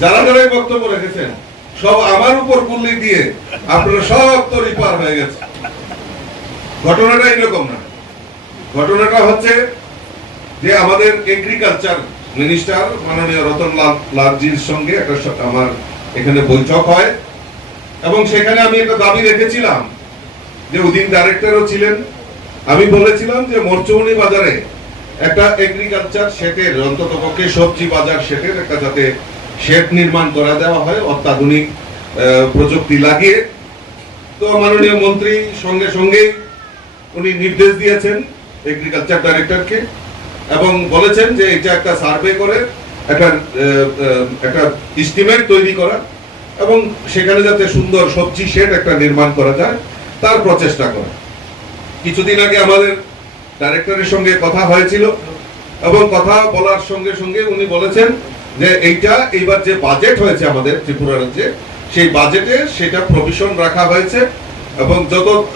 যারা যারাই বক্তব্য রেখেছেন সব আমার উপর গুল্লি দিয়ে আপনারা সব তরি পার হয়ে গেছে। ঘটনাটা এরকম না, ঘটনাটা হচ্ছে যে আমাদের এগ্রিকালচার মিনিস্টার মাননীয় রতনলাল লালজির সঙ্গে একটা আমার এখানে বৈঠক হয় এবং সেখানে আমি একটা দাবি রেখেছিলাম যে ওদিন ডাইরেক্টরও ছিলেন। আমি বলেছিলাম যে মরচৌনি বাজারে একটা এগ্রিকালচার শেডের অন্ততপক্ষে সবজি বাজার শেডের একটা যাতে শেড নির্মাণ করা দেওয়া হয় অত্যাধুনিক প্রযুক্তি লাগিয়ে। তো মাননীয় মন্ত্রী সঙ্গে সঙ্গে উনি নির্দেশ দিয়েছেন এগ্রিকালচার ডাইরেক্টরকে এবং বলেছেন যে এটা একটা সার্ভে করে একটা এস্টিমেট তৈরি করা এবং সেখানে যাতে সুন্দর সবজি শেড একটা নির্মাণ করা যায় তার প্রচেষ্টা করা। কিছুদিন আগে আমাদের ডাইরেক্টরের সঙ্গে কথা হয়েছিল এবং কথা বলার সঙ্গে সঙ্গে উনি বলেছেন যে এইবার যে বাজেট হয়েছে আমাদের ত্রিপুরা রাজ্যে সেই বাজেটে সেটা প্রভিশন রাখা হয়েছে এবং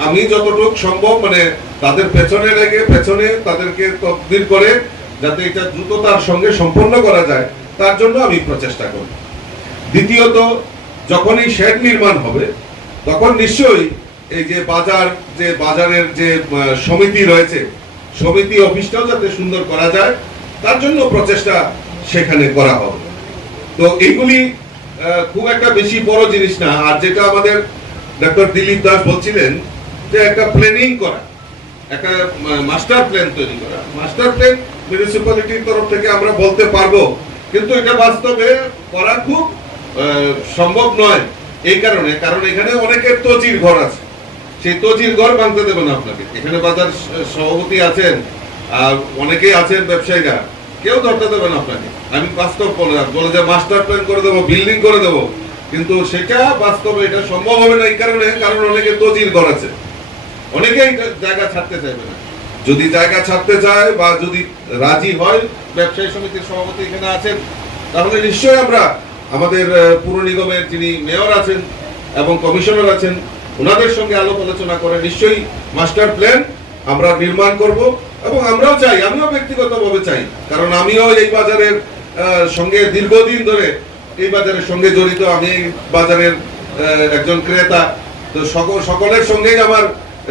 আমি যতটুকু সম্ভব মানে তাদের পেছনে লেগে পেছনে তাদেরকে তদবির করে যাতে এটা দ্রুততার সঙ্গে সম্পন্ন করা যায় তার জন্য আমি প্রচেষ্টা করব। দ্বিতীয়ত, যখন এই শেড নির্মাণ হবে তখন নিশ্চয়ই এই যে বাজারের যে সমিতি রয়েছে সমিতি অফিসটাও যাতে সুন্দর করা যায় তার জন্য প্রচেষ্টা সেখানে করা হবে। তো এইগুলি খুব একটা বেশি বড় জিনিস না। আর যেটা আমাদের ডক্টর দিলীপ দাস বলছিলেন যে একটা প্ল্যানিং করা, একটা মাস্টার প্ল্যান তৈরি করা। মাস্টার প্ল্যান মিউনিসিপ্যালিটির তরফ থেকে আমরা বলতে পারবো, কিন্তু এটা বাস্তবে করা খুব সম্ভব নয়। এই কারণ এখানে অনেকের তজির ঘর আছে, সেই তজির ঘর ভাঙতে দেবে না আপনাকে। এখানে বাজার সভাপতি আছেন আর অনেকেই আছেন ব্যবসায়ীরা, কেউ ধরতে দেবে না আপনাকে। আমি বাস্তব বলে যে মাস্টার প্ল্যান করে দেবো, বিল্ডিং করে দেবো, কিন্তু সেটা বাস্তবে এটা সম্ভব হবে না। এই কারণ অনেকে তজির ঘর আছে, অনেকেই জায়গা ছাড়তে চাইবে না। যদি জায়গা ছাড়তে চায় বা যদি রাজি হয় ব্যবসায়ী সমিতির সভাপতি এখানে আছেন, তাহলে নিশ্চয়ই আমরা আমাদের পুর নিগমের যিনি মেয়র আছেন এবং কমিশনার আছেন ওনাদের সঙ্গে আলাপ আলোচনা করে নিশ্চয়ই মাস্টার প্ল্যান আমরা নির্মাণ করব। এবং আমরাও চাই, আমিও ব্যক্তিগতভাবে চাই, কারণ আমিও এই বাজারের সঙ্গে দীর্ঘদিন ধরে এই বাজারের সঙ্গে জড়িত। আমি এই বাজারের একজন ক্রেতা, তো সকলের সঙ্গেই আমার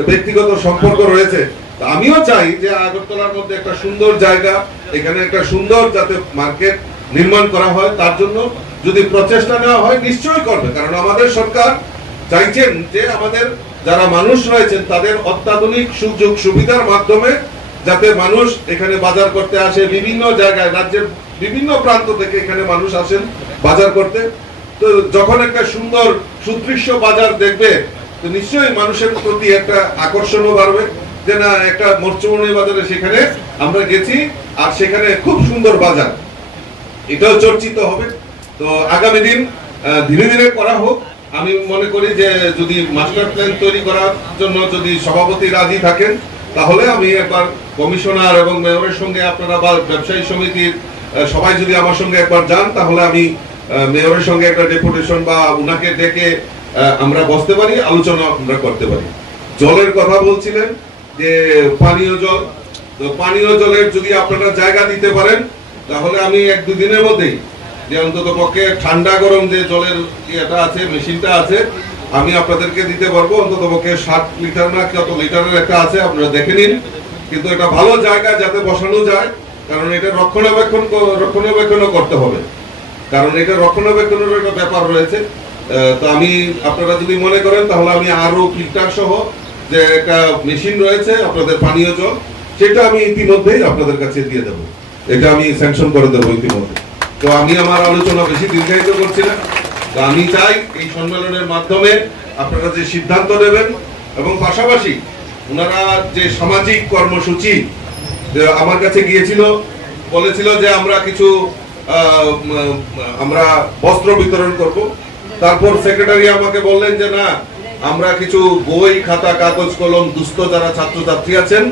ব্যক্তিগত সম্পর্ক রয়েছে। আমিও চাই যে আগরতলার মধ্যে একটা সুন্দর জায়গা, এখানে একটা সুন্দর যাতে মার্কেট নির্মাণ করা হয়, তার জন্য যদি প্রচেষ্টা নেওয়া হয় নিশ্চয়ই করবে। কারণ আমাদের সরকার চাইছেন যে আমাদের যারা মানুষ রয়েছেন তাদের অত্যাধুনিক সুযোগ সুবিধার মাধ্যমে যাতে মানুষ এখানে বাজার করতে আসে। বিভিন্ন জায়গায় রাজ্যের বিভিন্ন প্রান্ত থেকে এখানে মানুষ আসেন বাজার করতে। তো যখন একটা সুন্দর সুদৃশ্য বাজার দেখবে তো নিশ্চয়ই মানুষের প্রতি একটা আকর্ষণও বাড়বে যে না, একটা মরচৌনি বাজারে সেখানে আমরা গেছি আর সেখানে খুব সুন্দর বাজার, এটাও চর্চিত হবে। তো আগামী দিন ধীরে ধীরে করা হোক। আমি মনে করি যে যদি মাস্টার প্ল্যান তৈরি করার জন্য যদি সভাপতি রাজি থাকেন তাহলে আমি একবার কমিশনার এবং মেয়রের সঙ্গে আপনারা বা ব্যবসায়ী সমিতির সবাই যদি আমার সঙ্গে একবার যান তাহলে আমি মেয়রের সঙ্গে একটা ডেপুটেশন বা উনাকে ডেকে আমরা বসতে পারি, আলোচনা আমরা করতে পারি। জলের কথা বলছিলেন যে পানীয় জল, তো পানীয় জলের যদি আপনারা জায়গা দিতে পারেন তাহলে আমি 1-2 দিনের মধ্যেই যে অন্তত পক্ষে ঠান্ডা গরম যে জলের ইয়েটা আছে, মেশিনটা আছে, আমি আপনাদেরকে দিতে পারবো। অন্তত পক্ষে 60 লিটার না কত লিটারের একটা আছে, আপনারা দেখে নিন। কিন্তু এটা ভালো জায়গা যাতে বসানো যায়, কারণ এটা রক্ষণাবেক্ষণও করতে হবে, কারণ এটা রক্ষণাবেক্ষণের একটা ব্যাপার রয়েছে। তো আমি আপনারা যদি মনে করেন তাহলে আমি আরো ফিল্টার সহ যে একটা মেশিন রয়েছে আপনাদের পানীয় জল, সেটা আমি ইতিমধ্যেই আপনাদের কাছে দিয়ে দেবো, এটা আমি স্যাংশন করে দেবো ইতিমধ্যে। তো আমি আমার আলোচনা বেশি দীর্ঘায়িত করছি না। তো আমি চাই এই সম্মেলনের মাধ্যমে আপনারা যে সিদ্ধান্ত নেবেন এবং পাশাপাশি ওনারা যে সামাজিক কর্মসূচি আমার কাছে গিয়েছিল, বলেছিল যে আমরা কিছু আমরা বস্ত্র বিতরণ করব। তারপর সেক্রেটারি আমাকে বললেন যে না, আমরা কিছু বই খাতা কাগজ কলম দুস্থ যারা ছাত্রছাত্রী আছেন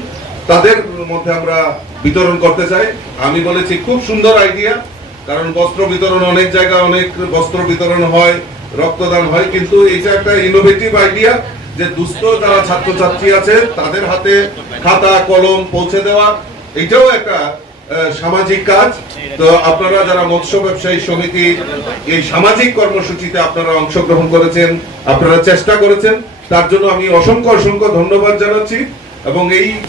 তাদের মধ্যে আমরা বিতরণ করতে চাই। আমি বলেছি খুব সুন্দর আইডিয়া, কারণ বস্ত্র বিতরণ অনেক জায়গায় অনেক বস্ত্র বিতরণ হয়, রক্তদান হয়, কিন্তু এটা একটা ইনোভেটিভ আইডিয়া যে দুস্থ যারা ছাত্রছাত্রী আছে তাদের হাতে খাতা কলম পৌঁছে দেওয়া, এটাও একটা সামাজিক কাজ। তো আপনারা যারা মৎস্য ব্যবসায়ী সমিতি এই সামাজিক কর্মসূচিতে আপনারা অংশগ্রহণ করেছেন, আপনারা চেষ্টা করেছেন, তার জন্য আমি অসংখ্য ধন্যবাদ জানাচ্ছি। এবং এই